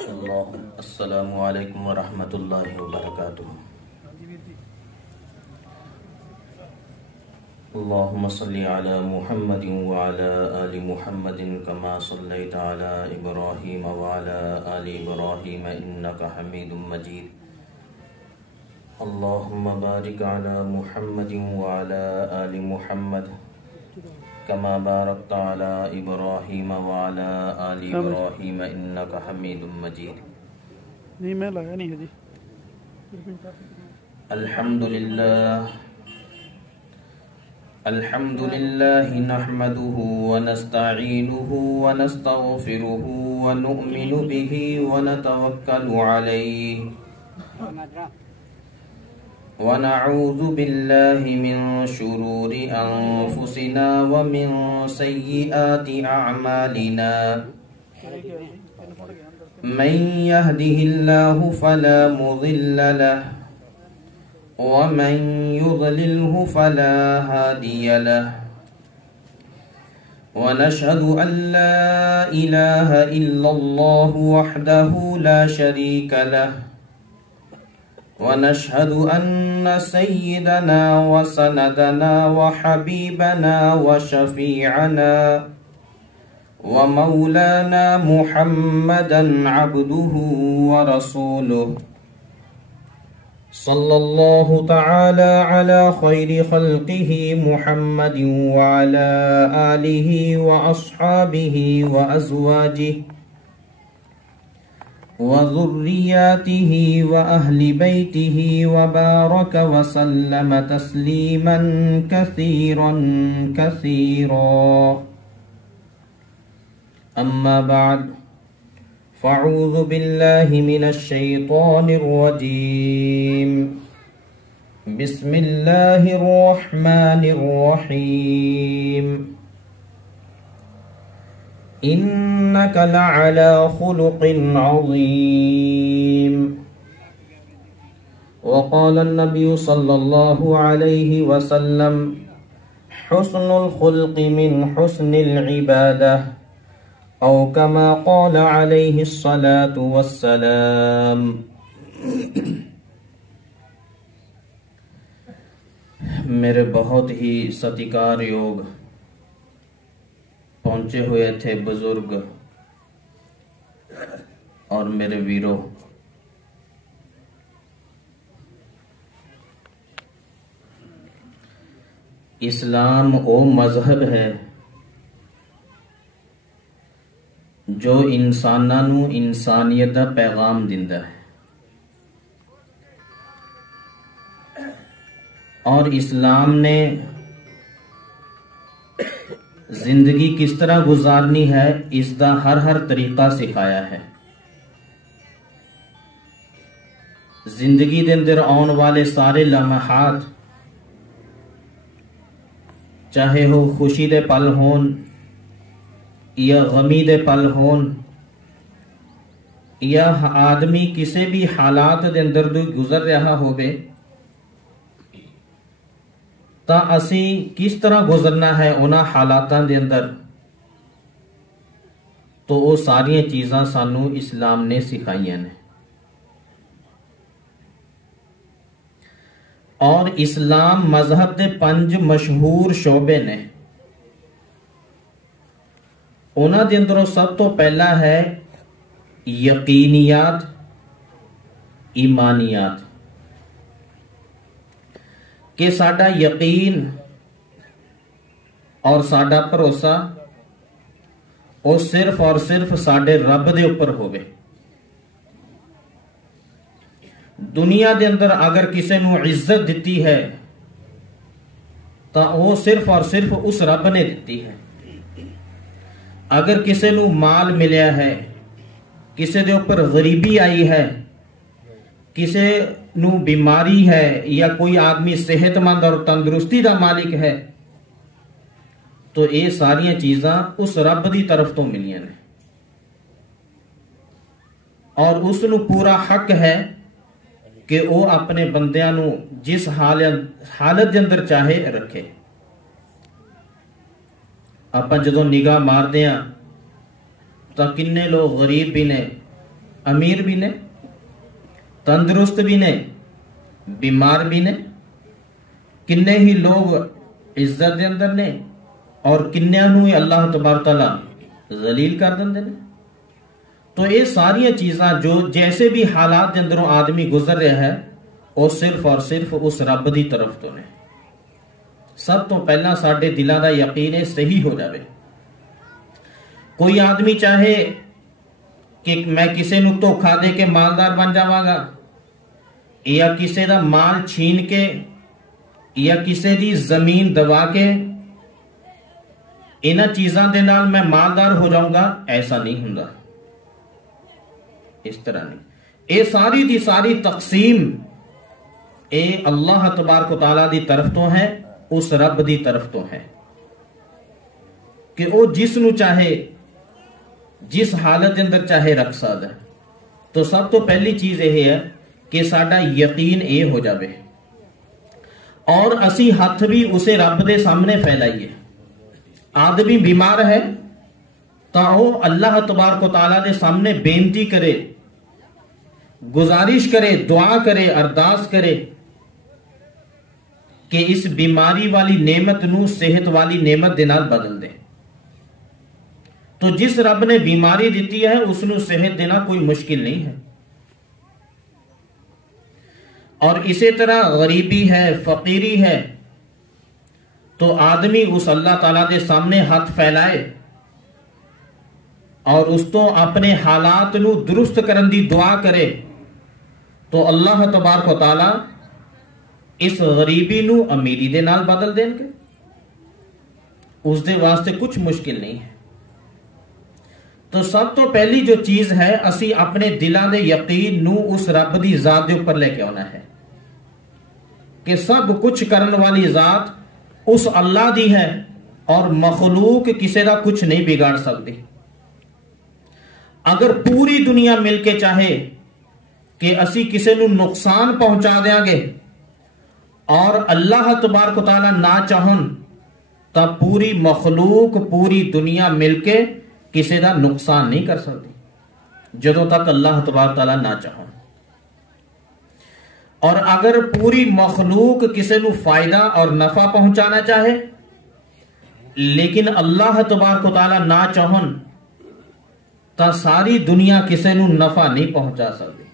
अस्सलामु अलैकुम वरहमतुल्लाहि वबरकातुहू। अल्लाहुम्मा सल्लि अला मुहम्मदिन व अला आलि मुहम्मदिन कमा सल्लैता अला इब्राहीम व अला आलि इब्राहीम इन्नका हमीदुम मजीद। अल्लाहुम्मा बारिक अला मुहम्मदिन व अला आलि मुहम्मद कमा बारकता अला इब्राहीम व अला आलि इब्राहीम इन्नका हमीदुम मजीद। नहीं मैं लाया नहीं है जी। अल्हम्दुलिल्लाह नहमदुहु व नस्तईनुहु व नस्तगफिरुहु व नु'मिनु बिही व नतवक्कलु अलैहि व नऊज़ु बिल्लाहि मिन शुरूरि अनफुसिना व मिन सय्यिआति अअमालिना। मन यहदिहिल्लाहु फला मुज़िल्ल लहु व मन युज़लिल्हु फला हादिय लहु। व नशहदु अन ला इलाहा इल्लल्लाहु वहदहु ला शरीक लहु व नशहदु अन्न सय्यिदना व सनदना व हबीबना व शफीअना व मौलाना मुहम्मदन अब्दुहु व रसूलुहु सल्लल्लाहु तआला अला खैरि खल्क़िही मुहम्मदिन व अला आलिही व अस्हाबिही व अज़वाजिही व ज़ुर्रिय्यतिही व अहलि बैतिही व बारक व सल्लम तस्लीमन कसीरन कसीरा। अम्मा बाद फ़अऊज़ु बिल्लाहि मिनश शैतानिर रजीम। बिस्मिल्लाहिर रहमानिर रहीम। इन्नका लअला खुलुक़िन अज़ीम। व क़ाला अन्नबिय्यु सल्लल्लाहु अलैहि वसल्लम हुस्नुल खुल्क़ि मिन हुस्निल इबादह औ कमा क़ाला अलैहि अस्सलातु वस्सलाम। मेरे बहुत ही सत्कार योग पहुंचे हुए थे बुजुर्ग और मेरे वीरों, इस्लाम वो मजहब है जो इंसानां नू इंसानियत का पैगाम दिंदा है और इस्लाम ने जिंदगी किस तरह गुजारनी है इसका हर तरीका सिखाया है। जिंदगी के अंदर आने वाले सारे लम्हात, चाहे वो खुशी दे पल होन या गमी दे पल होन या आदमी किसी भी हालात दे अंदर गुजर रहा होवे, तो असी किस तरह गुजरना है उन्हां हालातां दे अंदर, तो वो सारियां चीज़ां सानू इस्लाम ने सिखाइयां ने। और इस्लाम मजहब के 5 मशहूर शोबे ने। उन्हां दे अंदरों सब तो पहला है यकीनियात, ईमानियात, कि साडा यकीन और साडा भरोसा वो सिर्फ और सिर्फ साडे रब दे उपर होवे। दुनिया दे अंदर अगर किसी नू इज्जत दिती है तो वो सिर्फ और सिर्फ उस रब ने दिती है। अगर किसी नू माल मिलया है, किसी दे उपर गरीबी आई है, किसी नू बीमारी है या कोई आदमी सेहतमंद और तंदुरुस्ती का मालिक है, तो ये सारियां चीज़ां उस रब की तरफ तो मिलियां ने और उसनू पूरा हक है कि वो अपने बंदियां नू जिस हालत के अंदर चाहे रखे। आप जो निगाह मारते हैं तो किन्ने लोग गरीब भी ने अमीर भी ने, तंदुरुस्त भी ने, बीमार भी ने, किन्ने ही लोग इज्जत दे अंदर ने और किन्ने नूं ही अल्लाह तबारक तआला जलील कर देंदे ने। तो ये सारिया चीज़ां जो जैसे भी हालात के अंदरों आदमी गुजर रहा है वो सिर्फ और सिर्फ उस रब की तरफ तो ने। सब तो पहला साडे दिलों का यकीन सही हो जाए। कोई आदमी चाहे कि मैं किसी नूं धोखा दे के मालदार बन जावांगा या किसी का माल छीन के या किसी की जमीन दबा के इन्हां चीज़ां दे नाल मैं मालदार हो जाऊंगा, ऐसा नहीं हुंदा। इस तरह नहीं। ये सारी दी सारी तकसीम ये अल्लाह तबारक तआला दी तरफ तो है, उस रब दी तरफ तो है कि वो जिस नूं चाहे जिस हालत के अंदर चाहे रख सकदा है। तो सब तो पहली चीज यह है कि साडा यकीन ये हो जाए और असी हथ भी उसे रब के सामने फैलाइए। आदमी बीमार है तो वो अल्लाह तबारक तआला के सामने बेनती करे, गुजारिश करे, दुआ करे, अरदास करे कि इस बीमारी वाली नेमत नूं सेहत वाली नेमत दे नाल बदल दे। तो जिस रब ने बीमारी दी है उसनूं सेहत देना कोई मुश्किल नहीं है। और इसी तरह गरीबी है, फकीरी है, तो आदमी उस अल्लाह ताला के सामने हाथ फैलाए और उस तो अपने हालात नूं दुरुस्त करन दी दुआ करे तो अल्लाह तबारक तआला इस गरीबी नूं अमीरी दे नाल बदल देंगे। उस दे वास्ते कुछ मुश्किल नहीं है। तो सब तो पहली जो चीज है असी अपने दिलों के यकीन नूं उस रब की जात के उपर लेके आना है कि सब कुछ करने वाली जात उस अल्लाह दी है और मखलूक किसी का कुछ नहीं बिगाड़ सकती। अगर पूरी दुनिया मिलके चाहे कि असी किसी नूं नुकसान पहुंचा देंगे और अल्लाह तबारक तआला ना चाहन तो पूरी मखलूक पूरी दुनिया मिलके किसी का नुकसान नहीं कर सकती जदों तक अल्लाह तबारक तआला ना चाहन। और अगर पूरी मखलूक किसी नूं फायदा और नफा पहुंचाना चाहे लेकिन अल्लाह तबारक तआला ना चाहन तो सारी दुनिया किसी नूं नफा नहीं पहुंचा सकती।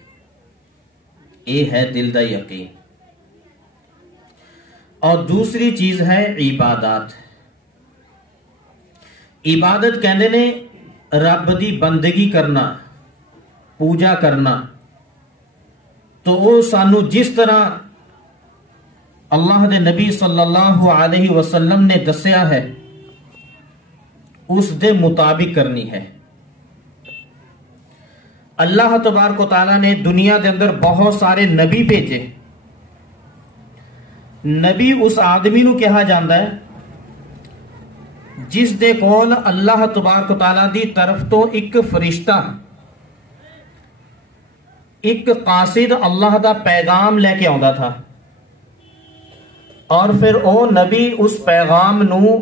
ये है दिल दा यकीन। और दूसरी चीज है इबादत। इबादत कहते ने रब दी बंदगी करना, पूजा करना। तो वो सानू जिस तरह अल्लाह दे नबी सल्लल्लाहु अलैहि वसल्लम ने दस्या है उस दे मुताबिक करनी है। अल्लाह तबारक तआला ने दुनिया के अंदर बहुत सारे नबी भेजे। नबी उस आदमी नूं कहा जाता है जिस दे कोल अल्लाह तबारक तआला दी तरफ तो एक फरिश्ता एक कासिद अल्लाह दा पैगाम लेके आउंदा था और फिर ओ नबी उस पैगाम नूं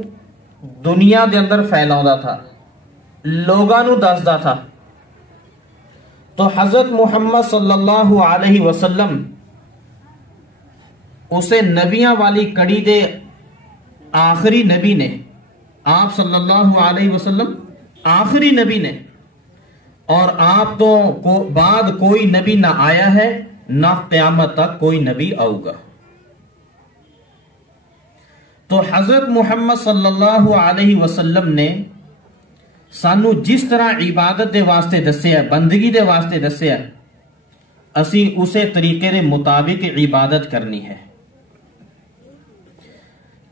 दुनिया दे अंदर फैलाउंदा था, लोगां नूं दसदा था। तो हजरत मुहम्मद सल्लल्लाहु अलैहि वसल्लम उसे नबियां वाली कड़ी दे आखिरी नबी ने, आप सल्लल्लाहु अलैहि वसल्लम आखिरी नबी ने, और आप तो बाद कोई नबी ना आया है ना क़यामत तक कोई नबी आऊगा। तो हजरत मुहम्मद सल्लल्लाहु अलैहि वसल्लम ने सानू जिस तरह इबादत दे वास्ते दस्या, बंदगी दे वास्ते दस्या, असी उसे तरीके दे मुताबिक इबादत करनी है।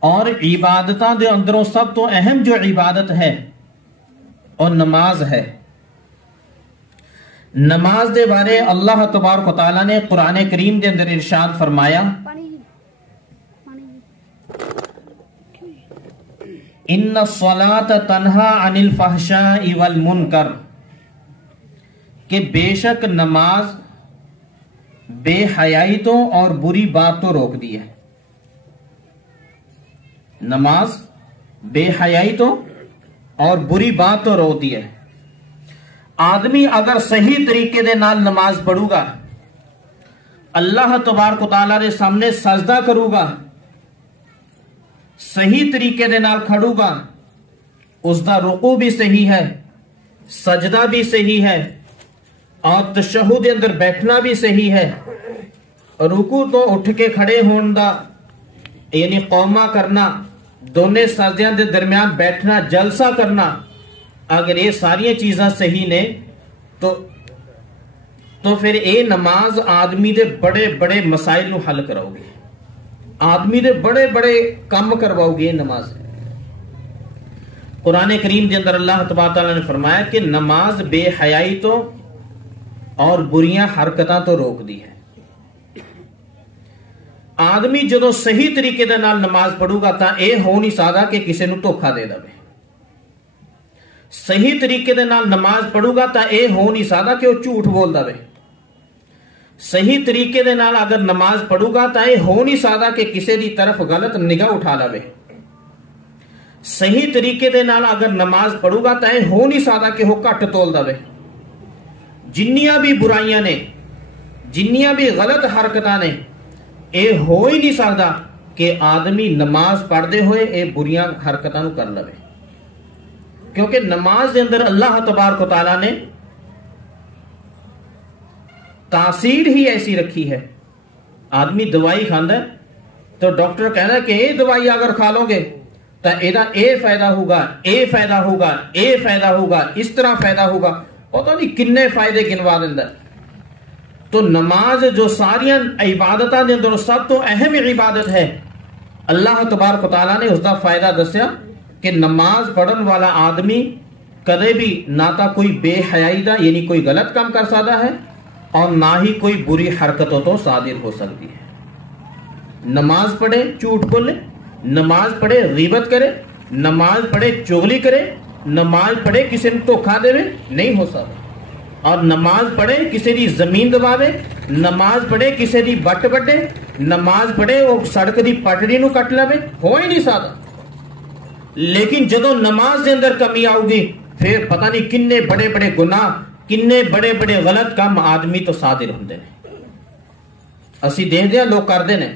और इबादतां दे अंदरों सब तो अहम जो इबादत है और नमाज है। नमाज दे बारे अल्लाह तबारक तआला ने कुरान करीम के अंदर इरशाद फरमाया, इन्ना सलात तन्हा अनिल फहशाई वल मुनकर, कि बेशक नमाज बेहयाई तो और बुरी बात तो रोक दी है। नमाज बेहयाई तो और बुरी बात तो रोक दी है। आदमी अगर सही तरीके दे नाल नमाज पढ़ूगा, अल्लाह तबारक तआला दे सामने सजदा करूगा, सही तरीके दे नाल खड़ूगा, उसका रुकू भी सही है, सजदा भी सही है और तशहुद अंदर बैठना भी सही है। रुकू तो उठ के खड़े होने दा यानी कौमा करना, दोनों सजदियां दे दरमियान बैठना, जलसा करना, अगर ये सारिया चीज़ां सही ने तो फिर ये नमाज आदमी दे बड़े बड़े मसाइल नू हल कराओगे, आदमी दे बड़े बड़े काम करवाओगे। ये नमाज कुरान करीम के अंदर अल्लाह तबारक तआला ने फरमाया कि नमाज बेहयाई तो और बुरियां हरकतां तो रोक दी है। आदमी जो सही तरीके दे नाल नमाज पढ़ूगा तो यह हो नहीं सकता कि किसी को धोखा दे दे। सही तरीके दे नाल नमाज पढ़ूगा तो यह हो नहीं सकता कि वह झूठ बोल दे। सही तरीके दे नाल अगर नमाज पढ़ूगा तो यह हो नहीं सकता कि किसी की तरफ गलत निगाह उठा लवे। सही तरीके दे नाल अगर नमाज पढ़ूगा तो यह हो नहीं सकता कि वह घट तोल दे। जिन्नियां भी बुराइयां ने, जिन्नियां भी गलत हरकतां ने, यह हो ही नहीं सकता कि आदमी नमाज पढ़ते हुए ये बुरियां हरकतां कर लवे, क्योंकि नमाज के अंदर अल्लाह तबारक तआला ने तासीर ही ऐसी रखी है। आदमी दवाई खांदा तो डॉक्टर कहता है कि ये दवाई अगर खा लोगे तो एदा ए फायदा होगा, ए फायदा होगा, ए फायदा होगा, इस तरह फायदा होगा, पता नहीं किन्ने फायदे गिनवा देंदा। तो नमाज जो सारिया इबादतां दे अंदर सब तो अहम इबादत है, अल्लाह तबारक तआला ने उसका फायदा दस्या कि नमाज पढ़न वाला आदमी कदे भी ना तो कोई बेहयाई दा यानी कोई गलत काम कर सकता है और ना ही कोई बुरी हरकतों तो सादिर हो सकती है। नमाज पढ़े झूठ बोले, नमाज पढ़े गीबत करे, नमाज पढ़े चुगली करे, नमाज पढ़े किसी ने धोखा देवे, नहीं हो सकता। और नमाज पढ़े किसी की जमीन दबावे, नमाज पढ़े किसी की बट बटे, नमाज पढ़े वो सड़क की पटड़ी नू कट लवे, हो ही नहीं सकता। लेकिन जदों नमाज के अंदर कमी आऊगी फिर पता नहीं किन्ने बड़े बड़े गुनाह, किन्ने बड़े बड़े गलत काम आदमी तो सादिर होंदे ने, असी देखते हैं लोग करते हैं।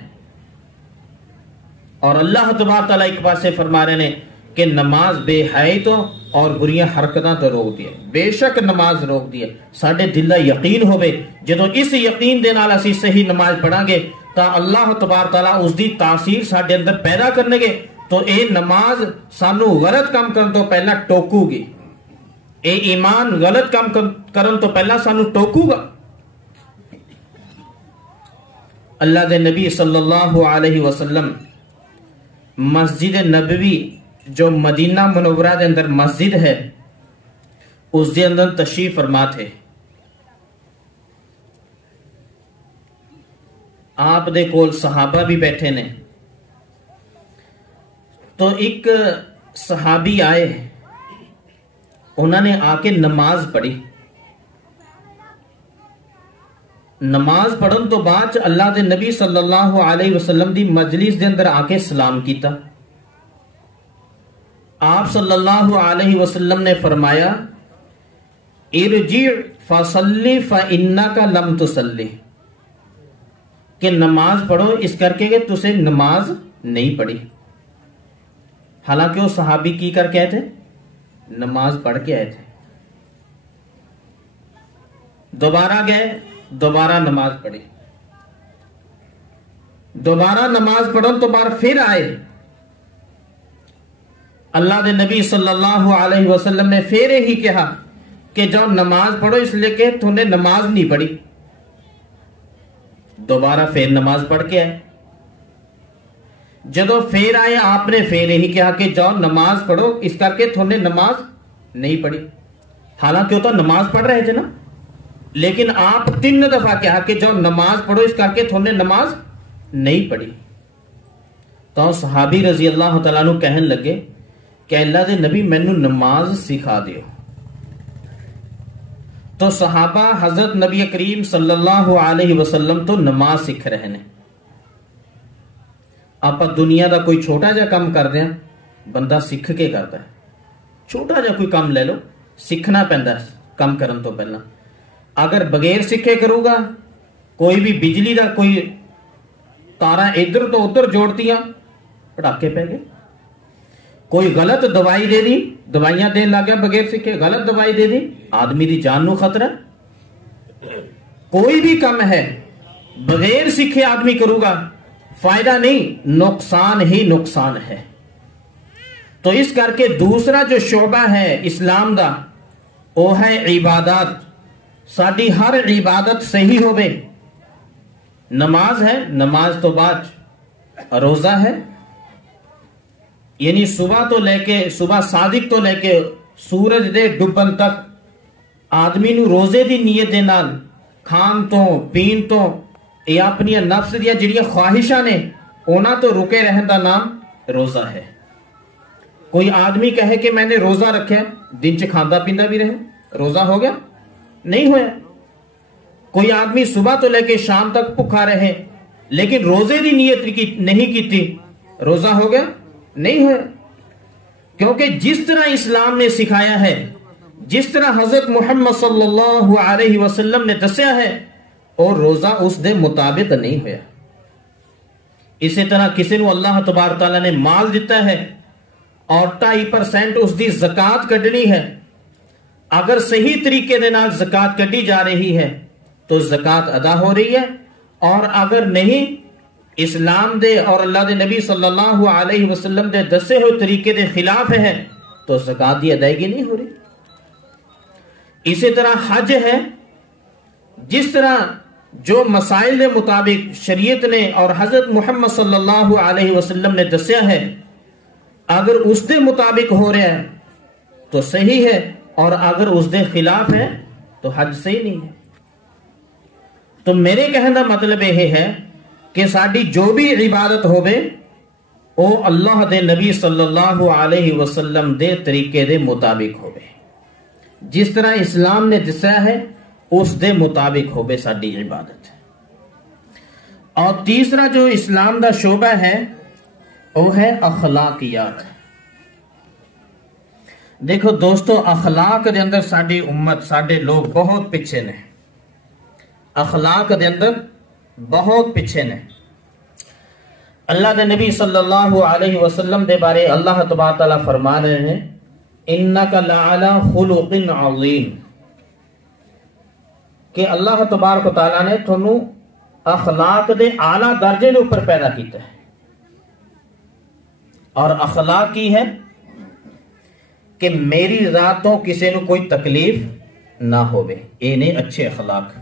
और अल्लाह तबारक तआला एक पासे फरमा रहे ने कि नमाज बेहयाई तो और बुरियां हरकतां तो रोक दी है। बेशक नमाज रोक दी है, साडे दिल दा यकीन होवे, जदों इस यकीन दे नाल असी सही नमाज पढ़ांगे तो अल्लाह तबारक तआला उसकी तासीर साडे अंदर पैदा करनगे। तो ये नमाज सानू गलत काम करन तो पहला टोकूगी, ये ईमान गलत काम करन तो पहला सानू टोकूगा। अल्लाह दे नबी सल्लल्लाहु अलैहि वसल्लम मस्जिद नबवी जो मदीना मुनव्वरा के अंदर मस्जिद है उसके अंदर तशरीफ फरमा थे। आप दे कोल सहाबा भी बैठे ने। तो एक सहाबी आए, उन्होंने आके नमाज पढ़ी। नमाज पढ़न तो बाद अल्लाह दे नबी सल्लल्लाहु अलैहि वसल्लम दी मजलिस दे अंदर आके सलाम किया। आप सल्लल्लाहु अलैहि वसल्लम ने फरमाया, इरजी फसल्ली फइन्नका लम तुसल्ली, कि नमाज पढ़ो इस करके कि तुसे नमाज नहीं पढ़ी। हालांकि वो सहाबी की करके आए थे, नमाज पढ़ के आए थे। दोबारा गए, दोबारा नमाज पढ़ी, दोबारा नमाज पढ़ो तो बार फिर आए। अल्लाह दे नबी सल्लल्लाहु अलैहि वसल्लम ने फिर ही कहा कि जब नमाज पढ़ो इसलिए कि तूने नमाज नहीं पढ़ी। दोबारा फिर नमाज पढ़ के आए। जदों फिर आए आपने फिर यही कहा कि जाओ नमाज पढ़ो इस करके तूने नमाज नहीं पढ़ी। हालांकि वो तो नमाज पढ़ रहे थे ना, लेकिन आप 3 दफा कहा कि जाओ नमाज पढ़ो इस करके तूने नमाज नहीं पढ़ी। तो सहाबी रजी अल्लाह तआला अन्हु कहन लगे कि अल्लाह दे नबी मैनू नमाज सिखा दियो। तो सहाबा हजरत नबी करीम सल्लल्लाहु अलैहि वसल्लम तो नमाज सीख रहे हैं। आप दुनिया का कोई छोटा जा काम कर रहे हैं, बंदा सीख के करता है। छोटा जा कोई काम ले लो, सीखना पैंदा, कम करन तो पहला। अगर बगैर सिखे करूंगा, कोई भी बिजली का कोई तारा इधर तो उधर जोड़तियां, पटाके पै गए। कोई गलत दवाई दे दी, दवाइयां देन लग गया बगैर सिखे, गलत दवाई दे दी, आदमी की जान नू खतरा। कोई भी काम है बगैर सिखे आदमी करूंगा, फायदा नहीं, नुकसान ही नुकसान है। तो इस करके दूसरा जो शोबा है इस्लाम दा, वो है इबादत। साडी हर इबादत सही होवे। नमाज है, नमाज तो बाद रोजा है, यानी सुबह तो लेके सुबह सादिक तो लेके सूरज दे डुबन तक आदमी नू रोजे दी नीयत दे नाल खान तो पीन तो ये अपनी नफ्स दियां जिहड़ियां ख्वाहिशां ने उन्हां तो रुके रहन दा नाम रोजा है। कोई आदमी कहे कि मैंने रोजा रखा, दिन च खांदा पींदा भी रहे, रोजा हो गया? नहीं होया। कोई आदमी सुबह तो लेके शाम तक भुखा रहे लेकिन रोजे की नीयत नहीं की, रोजा हो गया? नहीं होया। क्योंकि जिस तरह इस्लाम ने सिखाया है, जिस तरह हजरत मुहम्मद सल्लल्लाहु अलैहि वसल्लम ने दसिया है, और रोजा उस दे मुताबिक नहीं होया। इसी तरह किसी को अल्लाह तबारक तआला ने माल दिता है और 2.5% उसकी ज़कात कढ़नी है, अगर सही तरीके दे नाल ज़कात कढ़ी जा रही है तो ज़कात अदा हो रही है, और अगर नहीं, इस्लाम दे और अल्लाह दे नबी सल्लल्लाहु अलैहि वसल्लम दे दसे हुए तरीके दे खिलाफ है, तो ज़कात की अदायगी नहीं हो रही। इसी तरह हज है, जिस तरह जो मसाइल के मुताबिक शरीयत ने और हजरत मुहम्मद सल्लल्लाहु अलैहि वसल्लम ने दसिया है, अगर उसके मुताबिक हो रहा है तो सही है, और अगर उसके खिलाफ है तो हज सही नहीं है। तो मेरे कहने का मतलब यह है कि साडी जो भी इबादत होवे वो अल्लाह दे नबी सल्लल्लाहु अलैहि वसल्लम दे तरीके दे मुताबिक होवे, जिस तरह इस्लाम ने दस्या है उस दे मुताबिक होवे साडी इबादत। और तीसरा जो इस्लाम दा शोबा है वो है अखलाकियात। देखो दोस्तों, अखलाक दे अंदर साडी उम्मत, साडे लोग बहुत पीछे ने, अखलाक दे अंदर बहुत पीछे ने। अल्लाह दे नबी सल्लल्लाहु अलैहि वसल्लम दे बारे अल्लाह तबारक तआला फरमा रहे हैं, इन्नका लअला खुलुकिन अज़ीम, कि अल्लाह तबारक तआला ने तुहानू अखलाक दे आला दर्जे दे ऊपर पैदा किया है। और अखलाक की है कि मेरी रात तो किसी को कोई तकलीफ ना होवे, ये नहीं अच्छे अखलाक।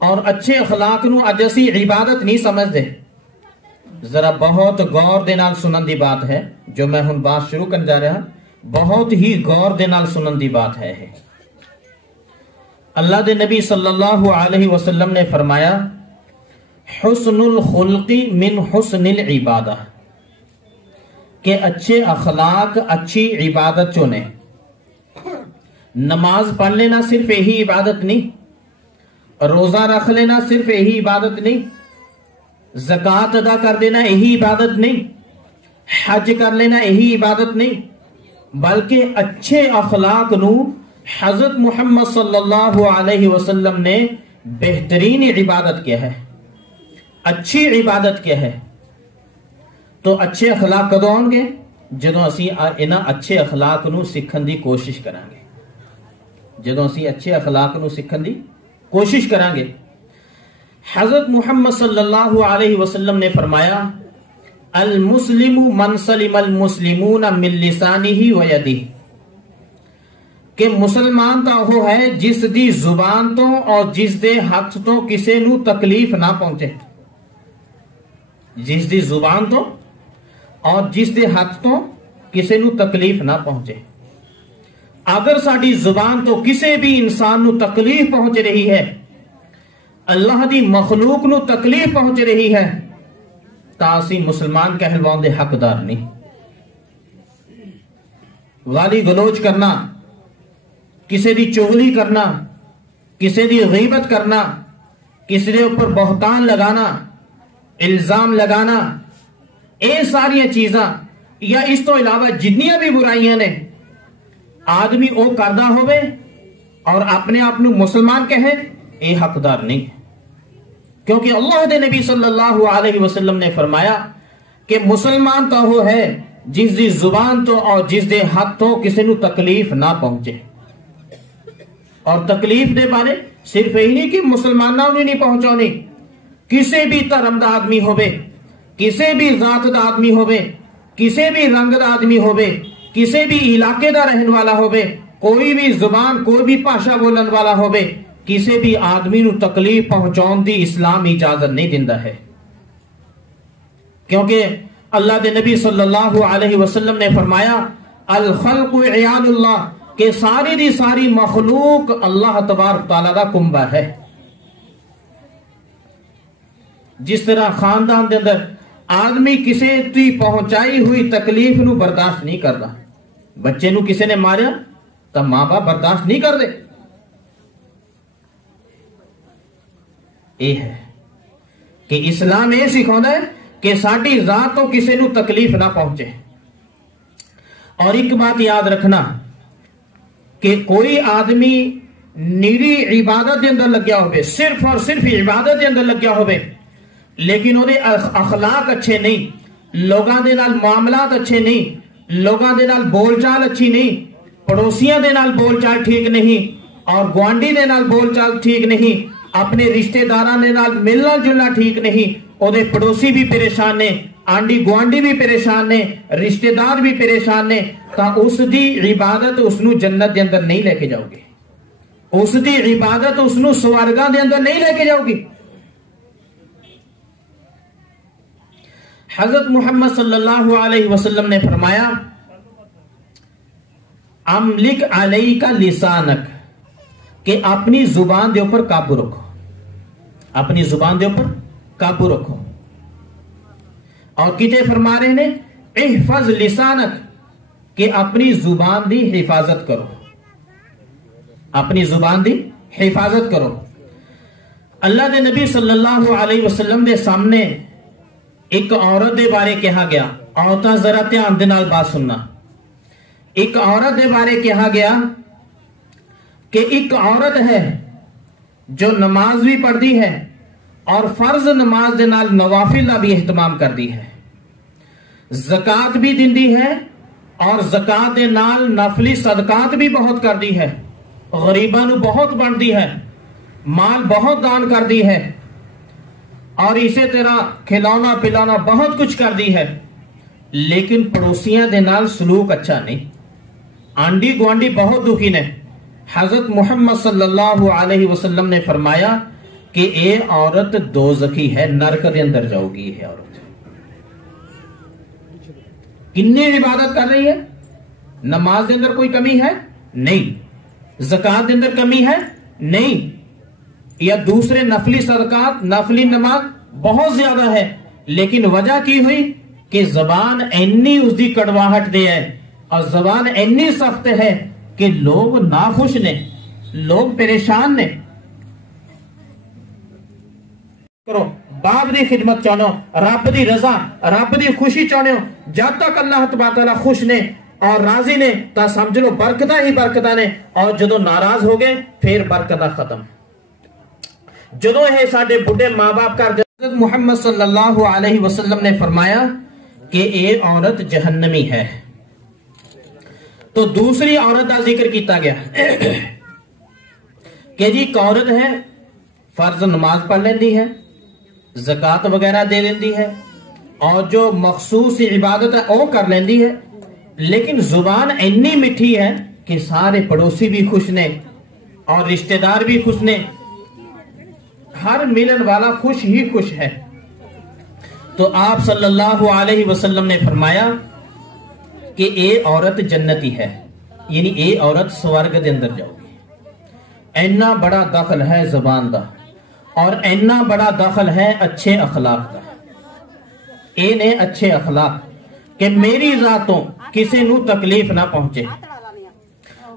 और अच्छे अखलाक नू अज असी इबादत नहीं समझते। जरा बहुत गौर दे नाल सुनन दी बात है, जो मैं हुण बात शुरू करने जा रहा, बहुत ही गौर दे नाल सुनन दी बात है। अल्लाह दे नबी सल्लल्लाहु अलैहि वसल्लम ने फरमाया, हुस्नुल खुल्की मिन हुस्निल इबादा, कि अच्छे अखलाक अच्छी इबादत चुने। नमाज पढ़ लेना सिर्फ यही इबादत नहीं, रोजा रख लेना सिर्फ यही इबादत नहीं, ज़कात अदा कर देना यही इबादत नहीं, हज कर लेना यही इबादत नहीं, बल्कि अच्छे अखलाक नू हज़रत मुहम्मद सल्लल्लाहु अलैहि वसल्लम ने बेहतरीन इबादत किया है, अच्छी इबादत किया है। तो अच्छे अखलाक कदों आउणगे? जदों असी इन्हां अच्छे अखलाक नू सीखण दी कोशिश करांगे, जदों असी अच्छे अखलाक नू सीखण दी कोशिश करांगे। हज़रत मुहम्मद सल्लल्लाहु अलैहि वसल्लम ने फरमाया, अल मुस्लिमु मन सलिमल मुस्लिमून मिन लिसानिही व यदिही, कि मुसलमान तो वो है जिस दी जुबान तो और जिस दे हाथ तो किसी नू तकलीफ ना पहुंचे, जिस दी जुबान तो और जिस दे हाथ तो किसी नू तकलीफ ना पहुंचे। अगर साडी जुबान तो किसी भी इंसान नू तकलीफ पहुंच रही है, अल्लाह दी मखलूक नू तकलीफ पहुंच रही है, तासी मुसलमान कहलवाउण दे हकदार नहीं। गाली गलोच करना, किसी दी चुगली करना, किसी दी गीबत करना, किसी दे ऊपर बहतान लगाना, इल्जाम लगाना, ये सारिया चीजा या इस तो इलावा जिन्नियां भी बुराइयां ने, आदमी ओ करदा होवे और अपने आप नू मुसलमान कहे, ये हकदार नहीं है। क्योंकि अल्लाह दे नबी सल्लल्लाहु अलैहि वसल्लम ने फरमाया कि मुसलमान तो वो है जिस दी जुबान तो और जिस दे हाथ तो किसी नू तकलीफ ना पहुंचे। और तकलीफ दे बारे सिर्फ यही नहीं कि मुसलमानों ने नहीं पहुंचानी, किसी भी धर्म का आदमी होवे, किसी भी जात का आदमी होवे, किसी भी रंग का आदमी होवे, किसी भी इलाके का रहने वाला होवे, कोई भी जुबान कोई भी भाषा बोलने वाला होवे, किसी भी आदमी नू तकलीफ पहुंचाने दी इस्लाम इजाजत नहीं दिंदा है। क्योंकि अल्लाह दे नबी सल्लल्लाहु अलैहि वसल्लम ने फरमाया अल खल्क़ु इयालुल्लाह, के सारी दी सारी मखलूक अल्लाह तबारक तआला दा कुंबा है। जिस तरह खानदान के अंदर आदमी किसी की पहुंचाई हुई तकलीफ नू बर्दाश्त नहीं करता, बच्चे नू किसी ने मारिया तो मां बाप बर्दाश्त नहीं करते। यह है कि इस्लाम यह सिखाता है कि साडी जात तो किसी नू तकलीफ ना पहुंचे। और एक बात याद रखना कि कोई आदमी निरी इबादत के अंदर लग्या होवे, सिर्फ और सिर्फ इबादत के अंदर लग्या होवे, लेकिन उहदे अखलाक अच्छे नहीं, लोगों के नाल मामलात अच्छे नहीं, लोगों के नाल बोलचाल अच्छी नहीं, पड़ोसियों के नाल बोलचाल ठीक नहीं, और गुआंढी के नाल बोलचाल ठीक नहीं, अपने रिश्तेदारां दे नाल मिलना जुलना ठीक नहीं, ओदे पड़ोसी भी परेशान ने, आंडी गुआंढी भी परेशान ने, रिश्तेदार भी परेशान ने, तो उसकी इबादत उसनू जन्नत के अंदर नहीं लेके जाओगे, उसकी इबादत उसनू स्वर्गां दे अंदर नहीं लेके जाओगी। हजरत मोहम्मद सल्लल्लाहु अलैहि वसल्लम ने फरमाया अमलिक अलैका लिसानक, के अपनी जुबान के ऊपर काबू रखो, अपनी जुबान के ऊपर काबू रखो। और किते फरमा रहे ने इहफज लिसानक, के अपनी जुबान की हिफाजत करो, अपनी जुबान की हिफाजत करो। अल्लाह के नबी सल्लल्लाहु अलैहि वसल्लम के सामने एक औरत के बारे कहा गया, औरतां जरा ध्यान दे नाल बात सुनना। एक औरत के बारे कहा गया कि एक औरत है जो नमाज भी पढ़ती है और फर्ज नमाज के नाल नवाफिल का भी एहतमाम करती है, ज़कात भी दिंदी है और ज़कात के नाल नफली सदकात भी बहुत करती है, गरीबां नू बहुत बांटती है, माल बहुत दान करती है, और इसे तरह खिलौना पिलाना बहुत कुछ करती है, लेकिन पड़ोसियों के नाल सलूक अच्छा नहीं, आंडी गुआंडी बहुत दुखी ने। हजरत मोहम्मद सल्लल्लाहु अलैहि वसल्लम ने फरमाया कि ये औरत दोज़खी है, नरक के अंदर जाओगी। ये औरत कितनी इबादत कर रही है, नमाज के अंदर कोई कमी है नहीं, ज़कात के अंदर कमी है नहीं, या दूसरे नफली सदकात नफली नमाज बहुत ज्यादा है, लेकिन वजह की हुई कि जबान इन्नी उसकी कड़वाहट दे है और जबान इन्नी सख्त है कि लोग नाखुश ने, लोग परेशान ने। करो बाप की खिदमत चाहते हो, रब की रजा रब की खुशी चाहते हो, जब तक अल्लाह तआला खुश ने और राजी ने तो समझ लो बरकतां ही बरकतां ने, और जो नाराज हो गए फिर बरकतां खत्म। जो ये साडे बुढ़े मां बाप कर, मुहम्मद सल्लल्लाहु अलैहि वसल्लम ने फरमाया कि ये औरत जहन्नमी है। तो दूसरी औरत का जिक्र किया गया कि जी एक औरत है, फर्ज नमाज पढ़ लेती है, ज़कात वगैरह दे लेती है, और जो मखसूस इबादत है वो कर लेती है, लेकिन जुबान इतनी मीठी है कि सारे पड़ोसी भी खुश ने और रिश्तेदार भी खुश ने, हर मिलन वाला खुश ही खुश है। तो आप सल्लल्लाहु अलैहि वसल्लम ने फरमाया कि ये औरत जन्नती है, यानी ये औरत स्वर्ग के अंदर जाओगी। इन्ना बड़ा दखल है जुबान का, और इन्ना बड़ा दखल है अच्छे अखलाक का। ये ने अच्छे अखलाक कि मेरी जातों किसी नू तकलीफ ना पहुंचे।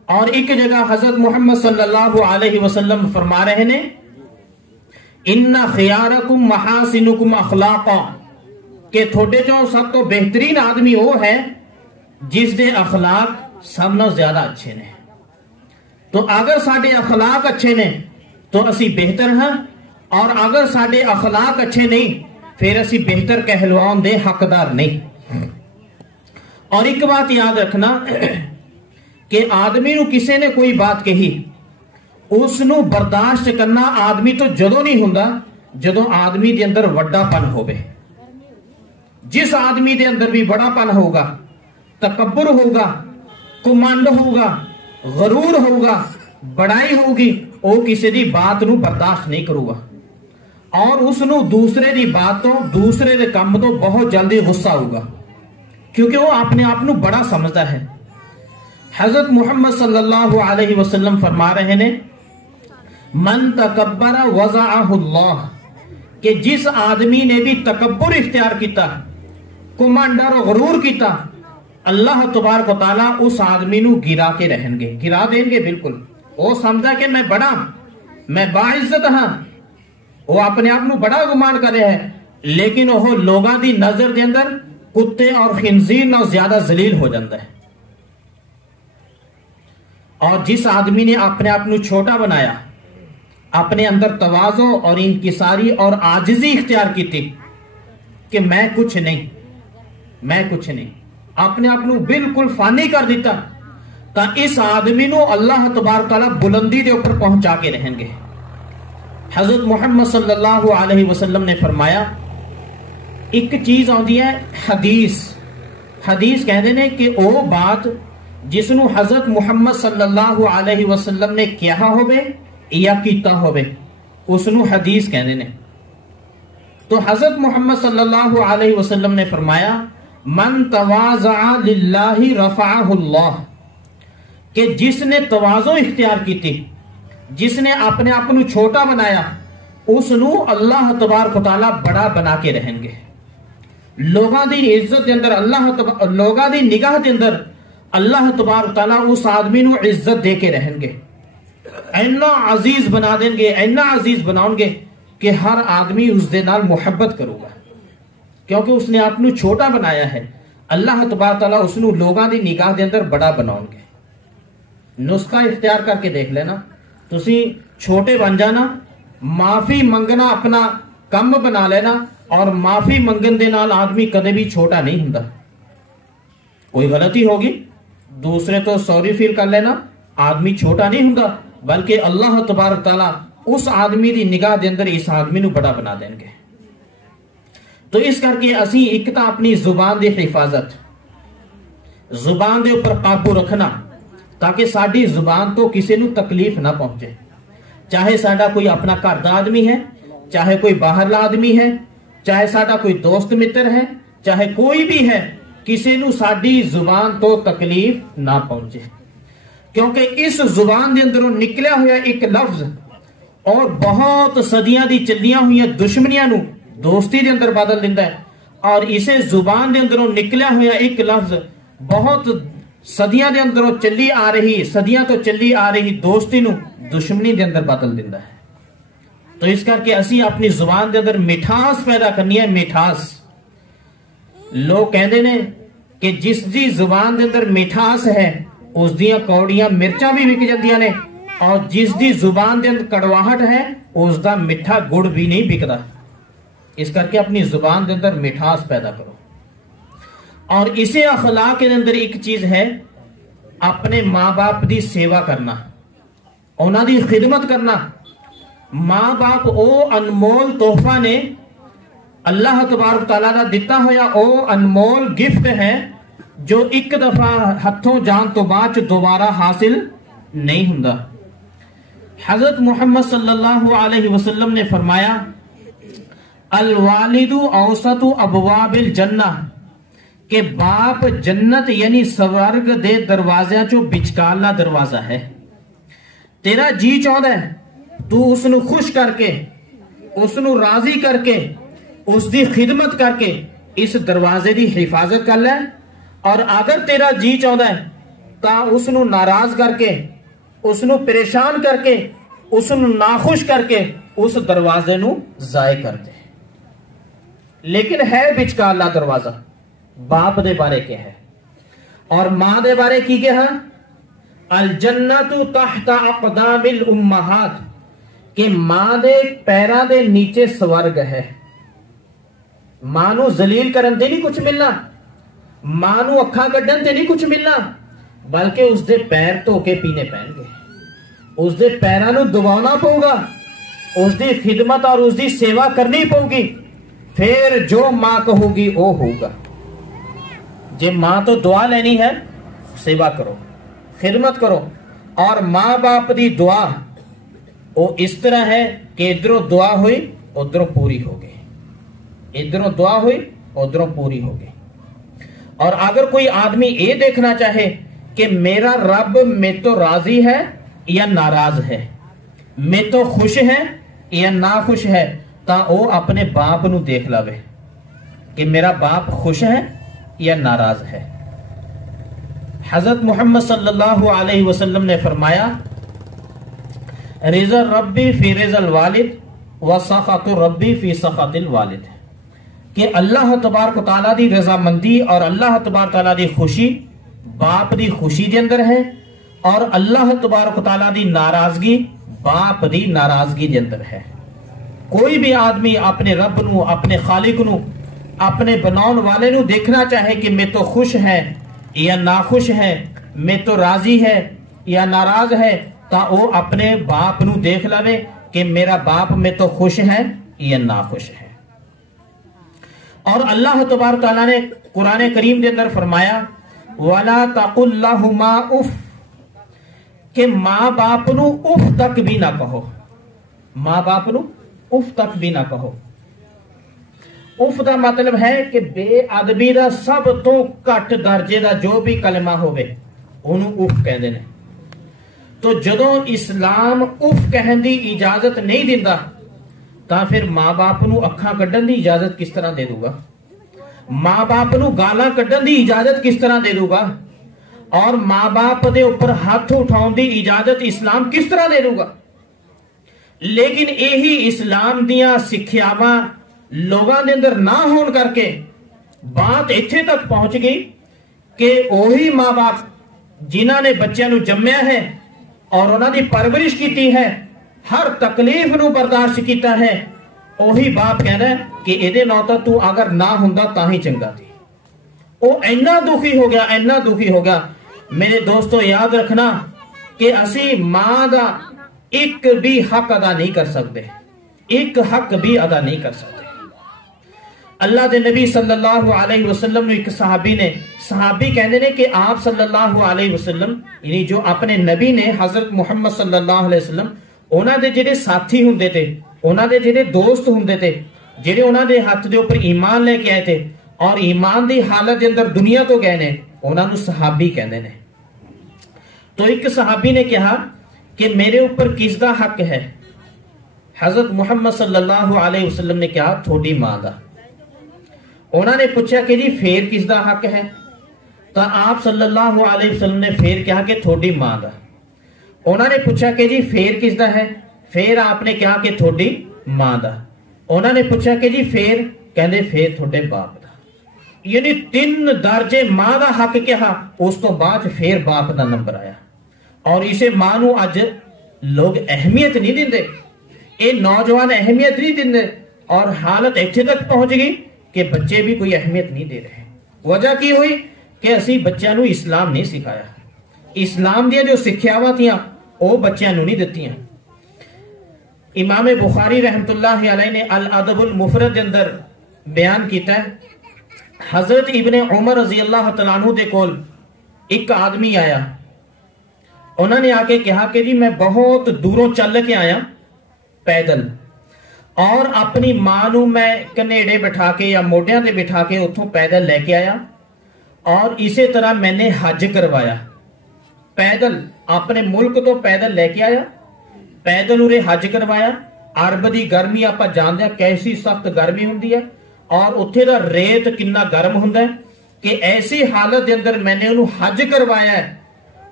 और एक जगह हजरत मोहम्मद सल्लल्लाहु अलैहि वसल्लम फरमा रहे ने इन्ना खियारकुम महासिनुकुम अखलाका, के थोड़े चो सब तो बेहतरीन आदमी वो है जिसके अखलाक सब नाल ज्यादा अच्छे ने। तो अगर साडे अखलाक अच्छे ने तो असी बेहतर हाँ, और अगर साडे अखलाक अच्छे नहीं फिर असी बेहतर कहलवाउण दे हकदार नहीं। और एक बात याद रखना कि आदमी नूं किसी ने कोई बात कही उसनूं बर्दाश्त करना आदमी तो जदों नहीं हुंदा जदों आदमी दे अंदर वड्डापन होवे। जिस आदमी दे अंदर भी बड़ापन होगा, तकब्बुर होगा, कुमंड होगा, गरूर होगा, बड़ाई होगी, वो किसी दी बात नूं बर्दाश्त नहीं करूगा और उसनूं दूसरे दी बात तो दूसरे दे काम तो बहुत जल्दी गुस्सा होगा, क्योंकि वो अपने आप नूं बड़ा समझता है। हजरत मुहम्मद सल्लल्लाहु अलैहि वसल्लम फरमा रहे ने, मन तकब्बरा वज़अहुल्लाह, कि जिस आदमी ने भी तकब्बुर इख्तियार किया, कुमंड और गरूर किया, अल्लाह तबारक व तआला उस आदमी नूं गिरा के रहेंगे, गिरा देंगे। बिल्कुल वो समझा कि मैं बड़ा, मैं बाइज्जत हाँ, वो अपने आप नूं बड़ा गुमान कर रहा है, लेकिन वो लोगों की नजर के अंदर कुत्ते और खिंजीर नाल ज्यादा जलील हो जाता है। और जिस आदमी ने अपने आप नूं छोटा बनाया, अपने अंदर तवाज़ो और इंकिसारी और आजिजी इख्तियार की थी कि मैं कुछ नहीं, मैं कुछ नहीं, अपने आप नूं बिल्कुल फानी कर दिता, तो इस आदमी नूं अल्लाह तबारक तआला बुलंदी दे ऊपर पहुंचा के रहेंगे। हजरत मुहम्मद सल्लल्लाहु अलैहि वसल्लम ने फरमाया, एक चीज आती है हदीस, हदीस कहते हैं कि वो बात जिसनू हजरत मुहम्मद सल्लल्लाहु अलैहि वसल्लम ने कहा होवे या कीता होवे उसनू हदीस कहते हैं। तो हजरत मुहम्मद सल्लल्लाहु अलैहि वसल्लम ने फरमाया, मन तवाज़ा लिल्लाहि रफ़अहुल्लाह, कि जिसने तवाज़ो इख्तियार की थी, जिसने अपने आप को छोटा बनाया, उसनू अल्लाह तबारक व तआला बड़ा बना के रहेंगे। लोगों की इज्जत के अंदर लोगों की निगाह के अंदर अल्लाह तबारक व तआला उस आदमी नू इज्जत दे के रहेंगे, इन्ना अजीज बना देंगे, इन्ना अजीज बनाओगे कि हर आदमी उसके नाल मुहब्बत करूगा, क्योंकि उसने आपनू छोटा बनाया है। अल्लाह तबारक तआला उसनू लोगों की निगाह के अंदर बड़ा बनाओगे। नुस्खा इख्तियार करके देख लेना, तुसी छोटे बन जाना, माफी मंगना अपना कम बना लेना, और माफी मंगन दे नाल आदमी कदे भी छोटा नहीं हुंदा। कोई गलती होगी दूसरे तो सॉरी फील कर लेना, आदमी छोटा नहीं हुंदा, बल्कि अल्लाह तबारक तआला उस आदमी की निगाह के अंदर इस आदमी नू बड़ा बना देंगे। तो इस करके असी एक तो अपनी जुबान की हिफाजत, जुबान के ऊपर काबू रखना, ताकि साडी जुबान तो किसी नू तकलीफ ना पहुंचे। चाहे साडा कोई अपना घर का आदमी है, चाहे कोई बाहरला आदमी है, चाहे साडा कोई दोस्त मित्र है, चाहे कोई भी है, किसी नू साडी जुबान तो तकलीफ ना पहुंचे, क्योंकि इस जुबान के अंदरों निकलिया हुआ एक लफ्ज और बहुत सदियां दी चलियां हुई दुश्मनियां नू दोस्ती के अंदर बदल दिंदा है, और इसे जुबान के अंदरों निकलिया हुआ एक लफ्ज बहुत सदियां के अंदरों चली आ रही, सदियां तो चली आ रही दोस्ती नू दुश्मनी के अंदर बदल दिंदा है। तो इस करके असी अपनी जुबान के अंदर मिठास पैदा करनी है। मिठास, लोग कहते ने कि जिस दी जुबान के अंदर मिठास है उस दियां कौड़ियां मिर्चा भी विक जांदियां ने, और जिस दी जुबान के अंदर कड़वाहट है उसका मिठा गुड़ भी नहीं बिकता। इस करके अपनी जुबान के अंदर मिठास पैदा करो। और इसे अखलाक के अंदर एक चीज है, अपने मां बाप की सेवा करना, उन्होंने खिदमत करना। मां बाप ओ अनमोल तोहफा ने, अल्लाह तबारक तआला दा दिता होया ओ अनमोल गिफ्ट है, जो एक दफा हथों जान तो बाद दोबारा हासिल नहीं हुंदा। हजरत मुहम्मद सल्लल्लाहु अलैहि वसल्लम ने फरमाया, अल वालिदु औसतु अबवाबिल जन्नह, के बाप जन्नत यानी स्वर्ग दे दरवाज़ियां चो विचकारला दरवाजा है। तेरा जी चाहता है तू उसनू खुश करके, उसनू राजी करके, उसकी खिदमत करके इस दरवाजे की हिफाजत कर ले, और अगर तेरा जी चाहता है तो उसनू नाराज करके, उसनू परेशान करके, उसनू नाखुश करके उस दरवाजे नू जाए कर दे। लेकिन है विचकारला दरवाजा, बाप दे बारे के है। और मां दे बारे की कहा अल जन्नतु तहता अक़दामिल उम्महात कि मां दे पैरां दे नीचे स्वर्ग है। मां नू जलील करन ते नहीं कुछ मिलना, मां नू अखां कड्डन ते नहीं कुछ मिलना, बल्कि उसके पैर धो के पीने पैणगे, उसके पैरां नू दबाना पऊगा, उसकी खिदमत और उसकी सेवा करनी पऊगी, फिर जो मां कहोगी वो होगा। जे मां तो दुआ लेनी है, सेवा करो, खिदमत करो। और मां बाप की दुआ वो इस तरह है कि इधरों दुआ हुई उधरों पूरी हो गई, इधरों दुआ हुई उधरों पूरी हो गई। और अगर कोई आदमी ये देखना चाहे कि मेरा रब में तो राजी है या नाराज है, में तो खुश है या ना खुश है, तो वो अपने बाप नू देख लावे कि मेरा बाप खुश है या नाराज है। हजरत मोहम्मद सल्लल्लाहु अलैहि वसल्लम ने फरमाया रिज़ा रब्बी फी रिज़ल वालिद व सख़तु रब्बी फी सख़तिल वालिद कि अल्लाह तबारक तआला दी रजामंदी और अल्लाह तबारक तआला दी खुशी बाप दी खुशी के अंदर है, और अल्लाह तबारक तआला दी नाराजगी बाप दी नाराजगी के अंदर है। कोई भी आदमी अपने रब नू, अपने खालिक नू, अपने बनाने वाले नू देखना चाहे कि मैं तो खुश है या नाखुश है, मैं तो राजी है या नाराज है, ता वो अपने बाप नू देख लवे कि मेरा बाप में तो खुश है या नाखुश है। और अल्लाह तबारक तआला ने कुरान करीम के अंदर फरमाया वला तकुल लहुमा उफ कि मां बाप नू उफ तक भी ना कहो, मां बाप नू उफ तक भी ना कहो। उफ का मतलब है कि बेअदबी का सब तो घट दर्जे का जो भी कलमा होवे उन्होंने उफ कहते हैं। तो जदों इस्लाम उफ कहने की इजाजत नहीं दिंदा तां फिर मां बाप नू अखां कड्डण की इजाजत किस तरह दे दूगा, मां बाप नू गालां कड्डण की इजाजत किस तरह दे दूगा, और मां बाप दे ऊपर हाथ उठाउण की इजाजत इस्लाम किस तरह दे दूगा। लेकिन यही इस्लाम दियां सिक्ख्यावां लोगों के अंदर ना होने करके बात इत्थे तक पहुंच गई कि वही मां बाप जिन्हां ने बच्चों नू जम्मिया है और उन्हां दी परवरिश की है, हर तकलीफ नू बर्दाश्त किया है, वही बाप कहना कि इहदे नाल तां तू अगर ना हुंदा तां ही चंगा थी। वो इन्ना दुखी हो गया, इन्ना दुखी हो गया। मेरे दोस्तों याद रखना कि असी मां दा एक भी हक अदा नहीं कर सकते, एक हक भी अदा नहीं कर सकते। अल्लाह दे नबी सल्लल्लाहु अलैहि वसल्लम ने एक सहाबी कहते ने कि आप सल्लल्लाहु अलैहि वसल्लम यानी जो अपने नबी ने हजरत मुहम्मद सल्लल्लाहु अलैहि वसल्लम उन्हां दे जिहड़े साथी हुंदे थे, उन्हां दे जिहड़े दोस्त हुंदे थे, जिहड़े उन्हां दे हत्थ दे उपर ईमान लेके आए थे और ईमान दी हालत दे अंदर दुनिया तो गए ने, उन्हां नू सहाबी कहंदे ने। तो एक सहाबी ने कहा कि मेरे ऊपर किसदा हक है? हजरत मुहम्मद सल्लल्लाहु अलैहि वसल्लम ने कहा थोड़ी मां दा। उन्होंने पूछा कि जी फिर किसदा हक है? तो आप सल्लल्लाहु अलैहि वसल्लम ने फिर कहा कि थोड़ी मां दा। उन्होंने पूछा कि जी फिर किसदा है? फिर आपने कहा कि थोड़ी मां दा। उन्होंने पूछा कि जी फिर? कहते फिर थोड़े बाप दा। यानी 3 दर्जे मां दा हक कहा, उस तो बाद फिर बाप दा नंबर आया। और इसे मां नू अज लोग अहमियत नहीं देंदे, ये नौजवान अहमियत नहीं देंदे, और हालत इत्थे तक पहुंच गई कि बच्चे भी कोई अहमियत नहीं दे रहे। वजह की हुई कि असी बच्चों नू इस्लाम नहीं सिखाया, इस्लाम दी जो सिक्ख्यावां थियां वो बच्चों नू नहीं दित्तियां। इमाम बुखारी रहमतुल्लाह अलैह ने अल अदबुल मुफरद के अंदर बयान किया है, हजरत इब्ने उमर रजी अल्लाह तआला अन्हु दे कोल एक आदमी आया। उन्होंने आके कहा कि जी मैं बहुत दूरों चल के आया पैदल, और अपनी मां नू मैं कनेड़े बिठा के या मोढियां ते बिठा के उथों पैदल लेके आया, और इसी तरह मैंने हज करवाया पैदल, अपने मुल्क तो पैदल लेके आया, पैदल उरे हज करवाया। अरब की गर्मी आप जानते हैं कैसी सख्त गर्मी होंगी है, और उत्थे दा रेत कितना गर्म होंदा है, कि ऐसी हालत के अंदर मैंने उन्होंने हज करवाया है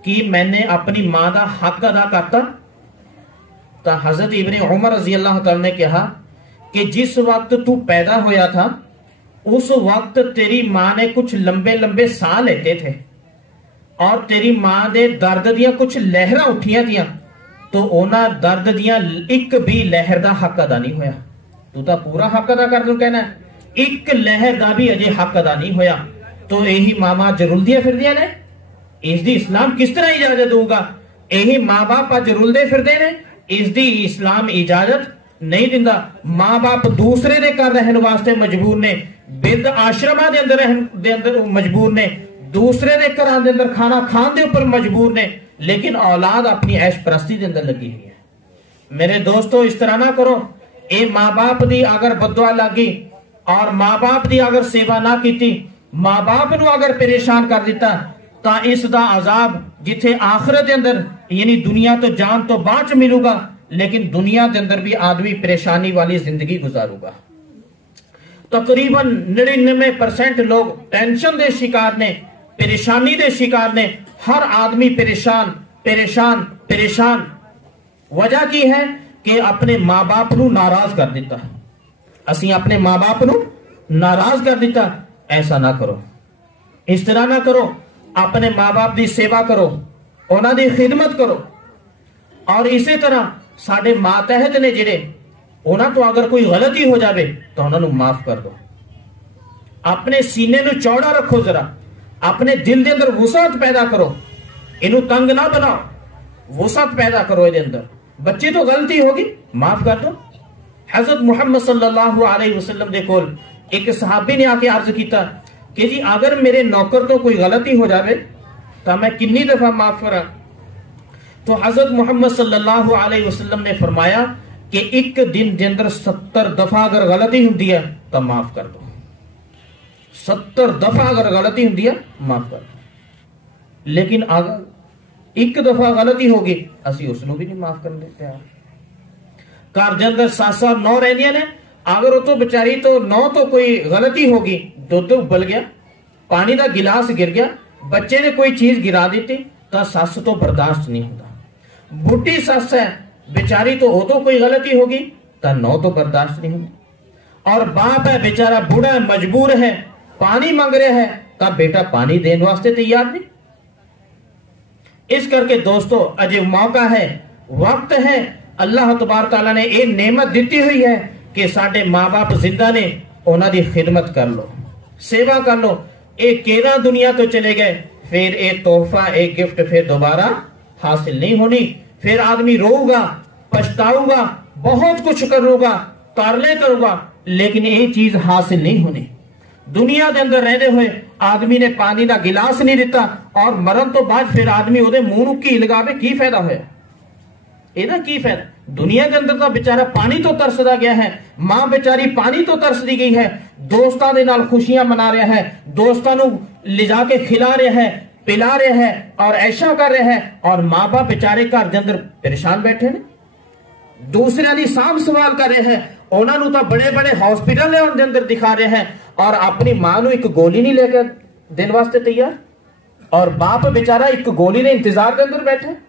कि मैंने अपनी मां का हक अदा करता। तो हजरत इब्ने उमर रजी अल्लाह तआला ने कहा कि जिस वक्त तू पैदा होया था उस वक्त तेरी मां ने कुछ लंबे लंबे साह लेते थे, और तेरी मां दे दर्द दियां कुछ लहरां उठियां दियां तो उन्हां दर्द दियां एक भी लहर दा हक अदा नहीं होया। तू तां पूरा हक अदा कर दूं कहना, एक लहर दा भी अजे हक अदा नहीं होया। तो यही मामा जरुलदियां फिरदियां ने, इसदी इस्लाम किस तरह इजाजत दूंगा? यही मां बाप अज रुलदे फिरदे ने, इसदी इस्लाम इजाजत नहीं दिंदा। मां बाप दूसरे दे घर रहन वास्ते मजबूर ने, बिरध आश्रमां दे अंदर रहन दे अंदर मजबूर ने, दूसरे दे घरां दे अंदर खाना खान दे ऊपर मजबूर ने, लेकिन औलाद अपनी ऐश परस्ती दे अंदर लगी हुई है। मेरे दोस्तों, इस तरह ना करो। ये मां बाप दी अगर बददुआ लगी और मां बाप दी अगर सेवा ना की, मां बाप नू अगर परेशान कर दिता तो इसदा अजाब जिथे आखिरत दे अंदर यानी दुनिया तो जान तो बाद च मिलूगा, लेकिन दुनिया के अंदर भी आदमी परेशानी वाली जिंदगी गुजारूगा। तकरीबन 99% लोग टेंशन के शिकार ने, परेशानी के शिकार ने। हर आदमी परेशान परेशान परेशान। वजह की है कि अपने मां बाप नू नाराज कर दिता। असी अपने मां बाप नू नाराज कर दिता। ऐसा ना करो, इस तरह ना करो। अपने मां बाप की सेवा करो, उन्हां दी खिदमत करो। और इसी तरह साडे मातहत ने जिहड़े, उन्हां तो अगर कोई गलती हो जाए तो उन्होंने माफ कर दो। अपने सीने नू चौड़ा रखो, जरा अपने दिल के अंदर वुसअत पैदा करो। इनू तंग ना बनाओ, वुसअत पैदा करो इहदे अंदर। बच्चे तो गलती होगी, माफ कर दो। हजरत मुहम्मद सल्लल्लाहु अलैहि वसल्लम दे कोल एक सहाबी ने आके अर्ज किया कि जी अगर मेरे नौकर तो कोई गलती हो जाए तो मैं कितनी दफा माफ करा? तो हजरत मुहम्मद सल्लल्लाहु अलैहि वसल्लम ने फरमाया कि एक दिन के अंदर 70 दफा अगर गलती होती है तो माफ कर दो। 70 दफा अगर गलती होती है माफ कर दो। लेकिन अगर एक दफा गलती होगी, असी उसनू भी नहीं माफ करने तैयार। घर के अंदर 7 9 रहदियां ने, अगर वो तो बेचारी तो 9 तो कोई गलती होगी, दुध उबल गया, पानी का गिलास गिर गया, बच्चे ने कोई चीज गिरा दी तो सस तो बर्दाश्त नहीं होता। बुढ़ी सस है बेचारी, तो वो तो कोई गलती होगी तो 9 तो बर्दाश्त नहीं होगी। और बाप है बेचारा बूढ़ा है, मजबूर है, पानी मांग रहा है, तब बेटा पानी देने वास्ते तैयार नहीं। इस करके दोस्तों, अजय मौका है, वक्त है। अल्लाह तबारक तआला ने ये नेमत दी हुई है कि साडे मां बाप जिंदा ने, उन्हां दी खिदमत कर लो, सेवा कर लो। एक केरा दुनिया तो चले गए, फिर एक तोहफा, एक गिफ्ट फिर दोबारा हासिल नहीं होनी। फिर आदमी रोऊगा, पछताऊगा, बहुत कुछ करूंगा, तारले करूंगा, लेकिन ये चीज हासिल नहीं होनी। दुनिया के अंदर रहते हुए आदमी ने पानी का गिलास नहीं दिता और मरण तो बाद फिर आदमी उहदे मुंह नू घी लगावे, की फायदा होया? ਇਹਦਾ ਕੀ फायदा? दुनिया के अंदर तो बेचारा पानी तो तरसदा गया है, मां बेचारी पानी तो तरसदी गई है, दोस्तों के नाल खुशियां मना रहा है, दोस्तों नू लिजा के खिला रहा है, पिला रहा है और ऐशा कर रहा है, और मां बाप बेचारे घर के अंदर परेशान बैठे ने, दूसरे की सांभ संभाल कर रहे हैं। उन्होंने तो बड़े बड़े हॉस्पिटल के अंदर दिखा रहे हैं और अपनी मां नू एक गोली नहीं लेकर देने वास्ते तैयार, और बाप बेचारा एक गोली के इंतजार के अंदर बैठे।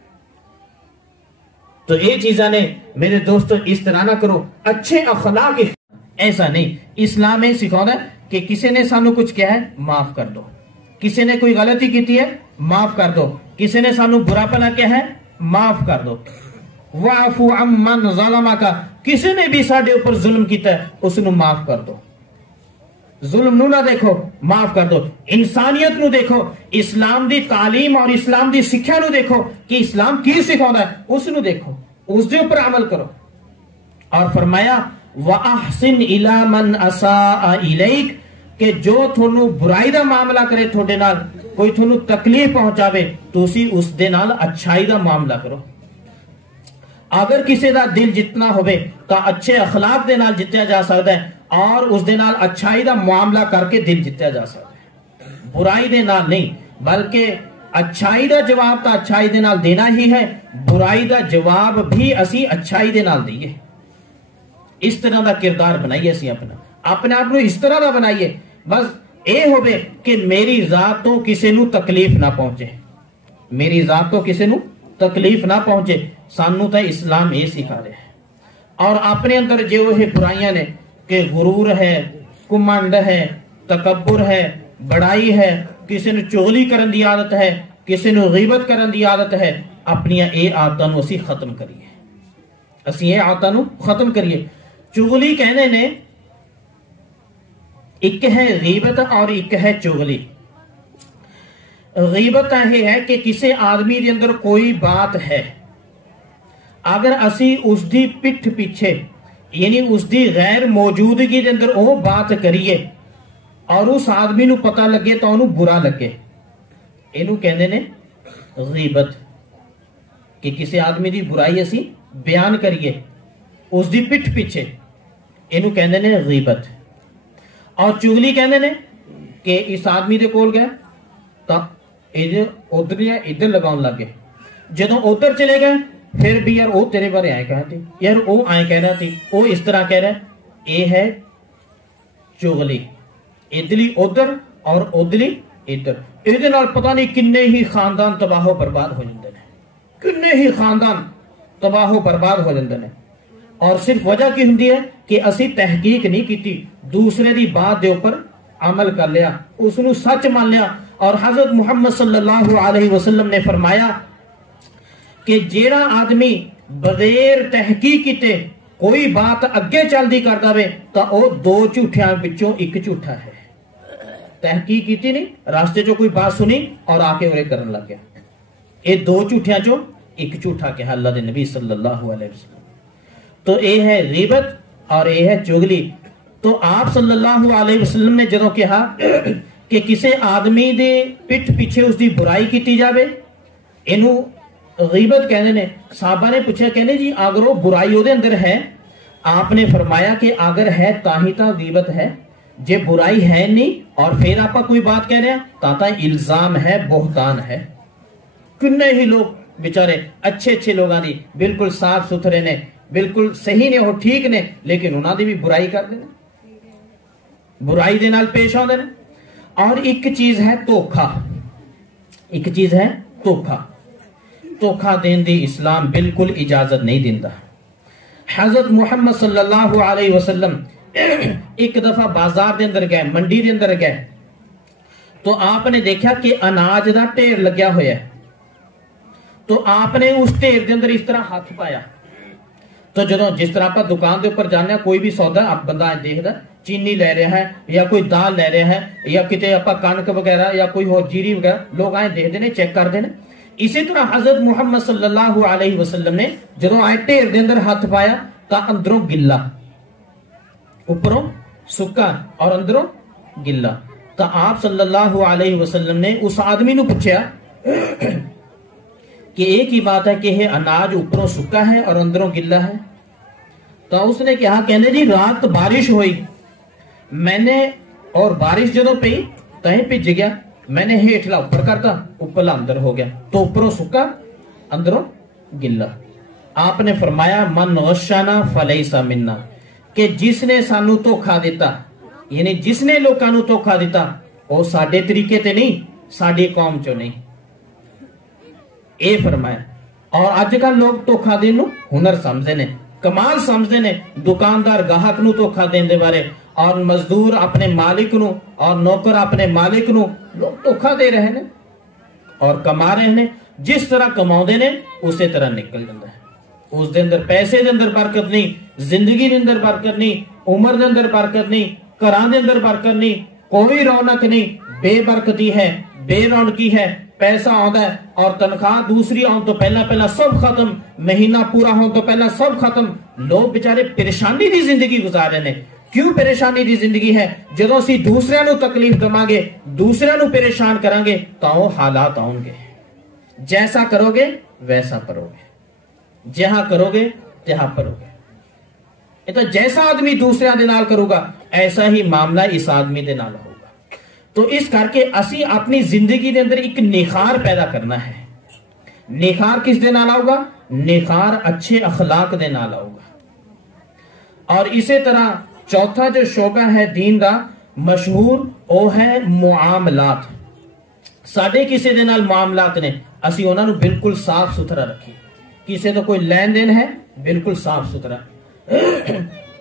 तो ये चीजा ने मेरे दोस्तों इस तरह ना करो। अच्छे अखलाक ऐसा नहीं, इस्लाम में सिखाता है कि किसी ने सानू कुछ कहा है माफ कर दो, किसी ने कोई गलती की है माफ कर दो, किसी ने सानू बुरा भला कहा है माफ कर दो। वाफू अम्मन ज़लमा का, किसी ने भी साडे ऊपर जुल्म किया है उसनू माफ कर दो। जुल्म नू ना देखो, माफ कर दो। इंसानियत नू देखो, इस्लाम दी तालीम और इस्लाम दी सिक्ख्या नू देखो कि इस्लाम की सिखाता है, उसनू देखो, उसके ऊपर अमल करो। और फरमाया वअहसिन इला मन असा इलैक, कि जो थोनू बुराई दा मामला करे थोड़े नाल, कोई थोनू तकलीफ पहुंचावे, तुसी उस दे नाल अच्छाई दा मामला करो। अगर किसी का दिल जितना होवे तो अच्छे अखलाक दे नाल जितया जा सकता है, और उस दे नाल अच्छाई दा मामला करके दिल जितया जा सकता है, बुराई दे नाल नहीं। बल्कि अच्छाई दा जवाब तो अच्छाई दे नाल देना ही है, बुराई दा जवाब भी असी अच्छाई दे नाल दईए। इस तरह का किरदार बनाइए, असी अपने आप को इस तरह का बनाइए, बस ये होवे कि मेरी जात तो किसी नू तकलीफ ना पहुंचे, मेरी जात तो किसी नू तकलीफ ना पहुंचे। सानू तो इस्लाम ये सिखा रहा है। और अपने अंदर जो ये बुराइयां ने कि गुरूर है, कुमंड है, तकब्बुर है, बड़ाई है, किसी ने चुगली करने की आदत है, किसी ਨੂੰ ਗੀਬਤ ਕਰਨ ਦੀ ਆਦਤ ਹੈ, ਆਪਣੀਆਂ ਇਹ ਆਦਤਾਂ ਨੂੰ ਅਸੀਂ ਖਤਮ ਕਰੀਏ, ਅਸੀਂ ਇਹ ਆਦਤਾਂ ਨੂੰ ਖਤਮ ਕਰੀਏ। ਚੁਗਲੀ ਕਹਿੰਦੇ ਨੇ ਇੱਕ ਹੈ ਗੀਬਤ और ਇੱਕ ਹੈ ਚੁਗਲੀ। गीबत यह है कि किसी आदमी के अंदर कोई बात है, अगर असी उसकी पिठ पीछे यानी उसकी गैर मौजूदगी के अंदर वो बात करिए और उस आदमी नू पता लगे तो उन्हें बुरा लगे, इनू कहते ने गीबत। कि किसी आदमी की बुराई असी बयान करिए उसकी पिठ पीछे, इनू कहते ने गीबत। और चुगली कहते ने कि इस आदमी के कोल गए तो उधर या इधर लगाउन लग गए, जदों उधर चले गए फिर भी यार वो तेरे बारे आए कहते, यार वो आए कह रहा थी, वो इस तरह कह रहा है। ये है चुगली, इधरली उधर और उधरली इधर। ਇਹਦੇ ਨਾਲ पता नहीं किन्ने ही खानदान तबाहो बर्बाद हो जाते हैं, किन्ने ही खानदान तबाहो बर्बाद हो जाते हैं। और सिर्फ वजह की होंदी है कि असी तहकीक नहीं की, दूसरे की बात के उपर अमल कर लिया, उसनू सच मान लिया। और हजरत मुहम्मद सल्लल्लाहु अलैहि वसल्लम ने फरमाया कि जेड़ा आदमी बगैर तहकीक कीते कोई बात अगे चलती करता वे तो वह दो झूठियां विचों एक झूठा है। तहकीक की नहीं, रास्ते चो कोई बात सुनी और आके उरे करन लग गया, ये दो झूठियां चो एक झूठा कहा अल्लाह दे नबी सल्लल्लाहु अलैहि वसल्लम। तो ये है गीबत और ये है चुगली। तो आप सल्लल्लाहु अलैहि वसल्लम ने जदों कहा कि किसी आदमी दे पिठ पीछे उसकी बुराई की जाए, इनू गीबत कहते ने। साहबा ने पूछा, कहने जी अगर वो बुराई ਉਹਦੇ अंदर है, आपने फरमाया कि अगर है ताही ता गीबत है, जे बुराई है नहीं और फिर आप कोई बात कह रहे हैं ता इल्जाम है, बोहतान है। किन्ने ही लोग बेचारे अच्छे अच्छे लोगों की बिल्कुल साफ सुथरे ने, बिल्कुल सही ने, वो ठीक ने, लेकिन उन्होंने भी बुराई करते हैं, बुराई दे नाल पेश आते हैं। और एक चीज है धोखा, एक चीज है धोखा। धोखा देने दी इस्लाम बिल्कुल इजाजत नहीं देता। हजरत मुहम्मद सल्लल्लाहु अलैहि वसल्लम एक दफा बाजार दे अंदर गए, मंडी दे अंदर गए, तो आपने देखा कि अनाज का ढेर लग्या होया है। तो आपने उस ढेर के अंदर इस तरह हाथ पाया। तो जो जिस तरह आप दुकान के उपर जाने, कोई भी सौदा आप बंदा देखता, चीनी ले रहा है या कोई दाल ले रहा है या किते आप कणक वगैरह या कोई और जीरी वगैरह, लोग आए देखते हैं, चेक करते हैं। इसी तरह हजरत मुहम्मद सल्लल्लाहु अलैहि वसल्लम ने जो आए ढेर के अंदर हाथ पाया तो अंदरों गिला, उपरों सुक्का और अंदरों गिला। तो आप सल्लल्लाहु अलैहि वसल्लम ने उस आदमी को पूछा कि एक ही बात है कि यह अनाज ऊपरों सुक्का है और अंदरों गिला है। तो उसने कहा, कहने जी रात बारिश हुई, मैंने और बारिश जो पई तहीं भिज गया, मैंने हेठला ऊपर करता, ऊपरला अंदर हो गया, तो ऊपरों सुक्का अंदरों गिला। आपने फरमाया मन गशाना फलैसा मिन्ना, कि जिसने सानू धोखा दिता, यानी जिसने लोगों को धोखा दिता, वो साडे तरीके ते नहीं, साडी कौम चो नहीं, ये फरमाया। और अजकल लोग धोखा देने हुनर समझते ने, कमाल समझते ने। दुकानदार गाहक नू धोखा देने दे बारे, और मजदूर अपने मालिक नू और नौकर अपने मालिक नू लोग धोखा दे रहे ने और कमा रहे ने। जिस तरह कमाउंदे ने उसी तरह निकल जाता है। उस दे अंदर पैसे दे अंदर बरकत नहीं, जिंदगी दे अंदर बरकत नहीं, उम्र दे अंदर बरकत नहीं, घरां दे अंदर बरकत नहीं, कोई रौनक नहीं, बेबरकती है, बेरौनकी है। पैसा आंदा है और तनख्वाह दूसरी आने तो पहला सब खत्म, महीना पूरा होने तो पहला सब खत्म। लोग बेचारे परेशानी की जिंदगी गुजार रहे हैं। क्यों परेशानी की जिंदगी है? जदों असीं दूसरिਆਂ ਨੂੰ तकलीफ देवांगे, दूसरिਆਂ ਨੂੰ परेशान करांगे तो वो हालात आउणगे। जैसा करोगे वैसा परोगे, जहां करोगे तहां परोगे। ये तो जैसा आदमी दूसरिਆਂ ਦੇ ਨਾਲ करूगा ऐसा ही मामला इस आदमी ਦੇ ਨਾਲ होगा। तो इस करके असी अपनी जिंदगी के अंदर एक निखार पैदा करना है। निखार किस दे नाल आऊगा? निखार अच्छे अखलाक दे नाल आऊगा। और इसी तरह चौथा जो शोबा है दीन का मशहूर, वो है मुआमलात। साडे किसी दे नाल मुआमलात ने, असी उन्हां नूं बिल्कुल साफ सुथरा रखिए। किसी तो कोई लेन देन है बिल्कुल साफ सुथरा।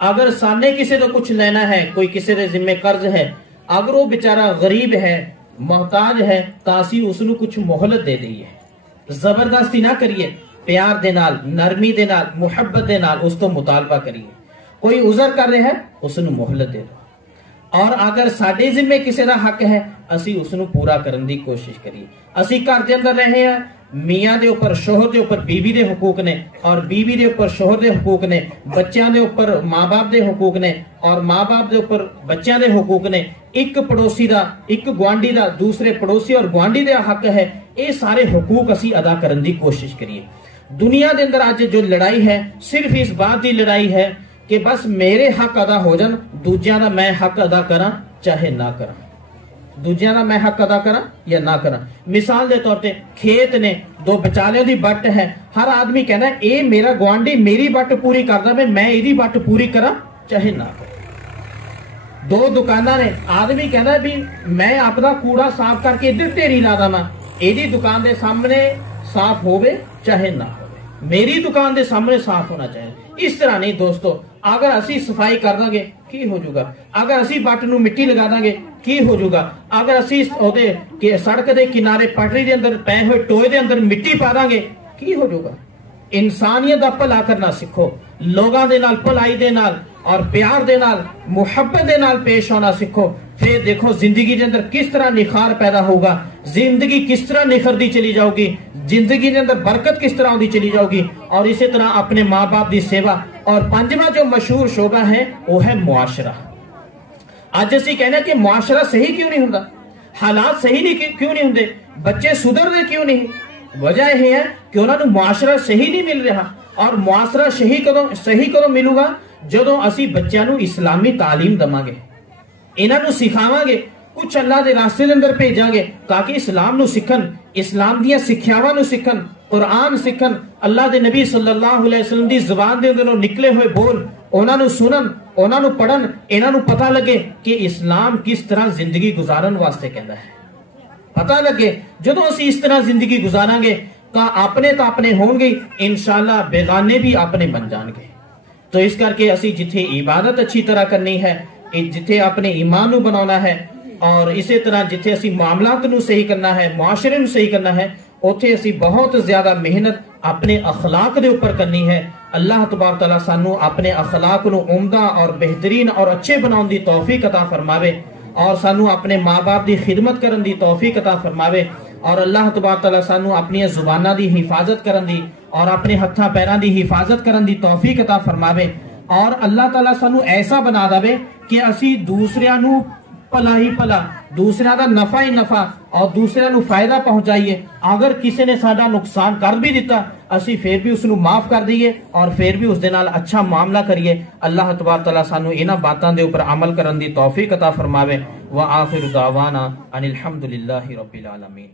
अगर साने किसी तो कुछ लेना है, कोई किसी दे जिम्मे कर्ज है, अगर वो बेचारा गरीब है, मोहताज है ਤਾਂ ਅਸੀਂ ਉਸ ਨੂੰ ਕੁਝ मोहलत दे दईए, जबरदस्ती ना करिए, प्यार दे नाल, नरमी दे नाल, मुहब्बत दे नाल उस तो मुतालबा करिए। कोई उजर कर रहा है उस ਨੂੰ मोहलत दे दो, और अगर साडे जिम्मे किसी का हक है असी उसनू पूरा करने की कोशिश करिए। असी घर के अंदर रहे हैं, मियाँ के उपर शोहर के उपर बीवी के हुकूक ने, और बीवी के उपर शोहर के हुकूक ने, बच्चों के उपर माँ बाप के हुकूक ने, और माँ बाप के उपर बच्चों के हुकूक ने। एक पड़ोसी का, एक गुआढ़ी का दूसरे पड़ोसी और गुआढ़ी का हक है। ये सारे हुकूक असी अदा करने की कोशिश करिए। दुनिया के अंदर अज जो लड़ाई है सिर्फ इस बात की लड़ाई है कि बस मेरे हक अदा हो जान, दूजिया का मैं हक अदा करा चाहे ना करा, दूजिया का मैं हक अदा करा या ना करा। मिसाल के तौर पर खेत ने दो विचालियों की बट है, हर आदमी कहना ये मेरा गुआढ़ी मेरी बट पूरी करदा, मैं यदी बट पूरी करा चाहे ना करा। दो दुकाना ने, आदमी कहना भी मैं अपना कूड़ा साफ करके इधर ढेरी ला दवा, यदी दुकान के सामने साफ होवे चाहे ना होवे, मेरी दुकान के सामने साफ होना चाहिए। इस तरह नहीं दोस्तों, अगर असी सफाई कर देंगे की हो जाऊगा, अगर असी बट नूं मिट्टी लगा देंगे की हो जाऊगा, अगर असी सड़क के किनारे पटरी के अंदर पै हुए टोए के अंदर मिट्टी पा देंगे की हो जाऊगा। इंसानियत का भला करना सीखो, लोगों के नाल भलाई दे नाल और प्यार दे नाल मुहब्बत दे नाल पेश होना सीखो। फिर देखो जिंदगी के अंदर किस तरह निखार पैदा होगा, जिंदगी किस तरह निखरती चली जाऊगी, जिंदगी के अंदर बरकत किस तरह आती चली जाऊगी। और इसी तरह अपने माँ बाप की सेवा। और पंजवा जो मशहूर शोबा है वो है मुआशरा। अज असीं कहने कि मुआशरा सही क्यों नहीं होता, हालात सही नहीं क्यों नहीं होंगे, बच्चे सुधरते क्यों नहीं। वजह यह है कि उन्होंने मुआशरा सही नहीं मिल रहा। और मुआशरा सही कदों मिलूगा जदों असी बच्चों को इस्लामी तालीम देवांगे, इन्हों सिखावांगे, कुछ अल्लाह के रास्ते के अंदर भेजांगे ताकि इस्लाम नूं सीखन, इस्लाम दी सिक्ख्यावां नूं सीखन, कुरान सीखन, अल्लाह के नबी सल्लल्लाहु अलैहि वसल्लम की जुबान के अंदरों निकले हुए बोल उन्होंने सुनन, उन्होंने पढ़न, इन्हों पता लगे कि इस्लाम किस तरह जिंदगी गुजारन वास्ते कहता है। पता लगे जदों असीं इस तरह जिंदगी गुजारांगे तो अपने होंगे, इंशाअल्लाह बेगाने भी अपने बन जाएंगे। तो इस करके असी जिथे इबादत अच्छी तरह करनी है, जिथे अपने ईमान नूं बनाना है, और इसी तरह जिथे असी मामलात नूं सही करना है, मुआशरे नूं सही करना है, उथे असी बहुत ज्यादा मेहनत अपने अखलाक दे ऊपर करनी है। अल्लाह तबारक तआला सानू अपने अखलाक नूं उम्दा और बेहतरीन और अच्छे बनाउण दी तौफीक अता फरमावे, और सानू अपने माँ बाप की खिदमत करन दी तौफीक अता फरमावे। और अल्लाह तबारक तआला सानू अपनी जुबाना दी हिफाजत करन दी और अपने हत्था पैरां दी हिफाजत करन दी तौफीक अता फरमावे। और अल्लाह ताला सानू ऐसा बना देवे कि असी दूसरियां नू भला ही भला, दूसरियां दा नफा ही नफा और दूसरियां नू फायदा पहुंचाइए। अगर किसी ने साडा नुकसान कर भी दिता असी फिर भी उसनू माफ कर दईए और फिर भी उस दे नाल अच्छा मामला करिए। अल्लाह तबारक तआला सानू इन्हां बातां दे उपर अमल करन दी तौफीक अता फरमावे। व आखिरु दावाना अनिल हम्दुलिल्लाहि रब्बिल आलमीन।